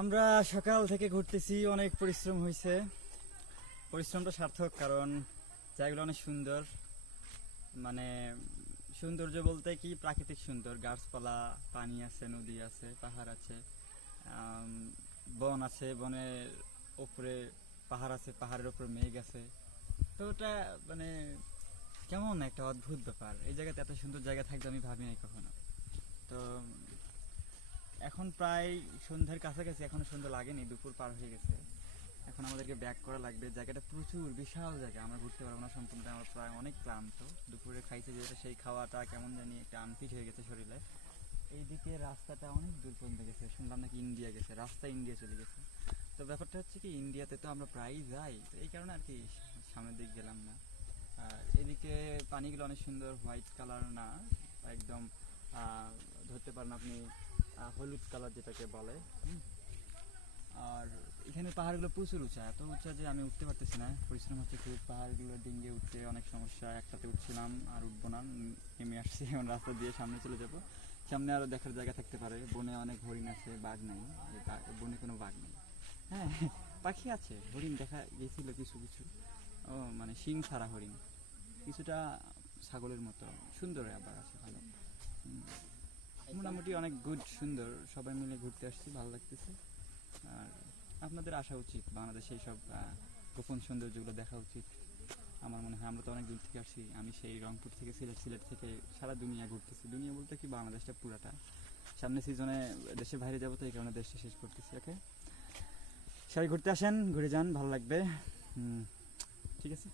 আমরা সকাল থেকে ঘুরতেছি, অনেক পরিশ্রম হয়েছে। পরিশ্রমটা সার্থক, কারণ জায়গাগুলো অনেক সুন্দর। মানে সৌন্দর্য বলতে কি, প্রাকৃতিক সুন্দর, গাছপালা, পানি আছে, নদী আছে, পাহাড় আছে, আম, বন আছে, বনের উপরে পাহাড় আছে, পাহাড়ের উপরে মেঘ আছে। তো ওটা মানে কেমন একটা অদ্ভুত ব্যাপার। এই জায়গাতে এত সুন্দর জায়গা থাকবে আমি ভাবি নাই কখনো। তো এখন প্রায় সন্ধ্যার কাছাকাছি, এখনো সন্ধ্যা লাগেনি, দুপুর পার হয়ে গেছে। এখন আমাদেরকে ব্যাক করা লাগবে। জায়গাটা প্রচুর বিশাল জায়গা, আমরা ঘুরতে পারবো না সম্পূর্ণটা। আমরা প্রায় অনেক ক্লান্ত। দুপুরে খাইছে যেটা, সেই খাওয়াটা কেমন জানি একটা আনফিট হয়ে গেছে শরীরে। এইদিকে রাস্তাটা অনেক দূর পর্যন্ত গেছে, শুনলাম নাকি ইন্ডিয়া গেছে, রাস্তা ইন্ডিয়া চলে গেছে। তো ব্যাপারটা হচ্ছে কি, ইন্ডিয়াতে তো আমরা প্রায়ই যাই, তো এই কারণে আর কি সামনের দিক গেলাম না। আর এদিকে পানিগুলো অনেক সুন্দর, হোয়াইট কালার না, একদম ধরতে পারেন আপনি হলুদ কালার যেটাকে বলে। আর এখানে পাহাড়গুলো প্রচুর উঁচা, এত উঁচা যে আমি উঠতে পারতেছি না, পরিশ্রম হচ্ছে খুব। পাহাড়গুলো ডিঙ্গে উঠতে অনেক সমস্যা। একসাথে উঠছিলাম, আর উঠবো না, নেমে আসছি। এখন রাস্তা দিয়ে সামনে চলে যাব। সামনে আরও দেখার জায়গা থাকতে পারে। বনে অনেক হরিণ আছে, বাঘ নাই। বনে কোনো বাঘ নেই। হ্যাঁ, পাখি আছে, হরিণ দেখা গেছিল কিছু কিছু। ও মানে শিং ছাড়া হরিণ, কিছুটা ছাগলের মতো সুন্দর আবার আছে, ভালো। মোটামুটি অনেক গুড, সুন্দর। সবাই মিলে ঘুরতে আসছি, ভালো লাগতেছে। আর আপনাদের আসা উচিত, বাংলাদেশে এইসব গোপন সৌন্দর্যগুলো দেখা উচিত। আমার মনে হয় আমরা তো অনেক দূর থেকে আসছি। আমি সেই রংপুর থেকে, সিলেট থেকে সারা দুনিয়া ঘুরতেছি। দুনিয়া বলতে কি, বাংলাদেশটা পুরাটা। সামনে সিজনে দেশের বাইরে যাবো, তো এই কারণে দেশটা শেষ করতেছি। ওকে, সবাই ঘুরতে আসেন, ঘুরে যান, ভালো লাগবে। ঠিক আছে।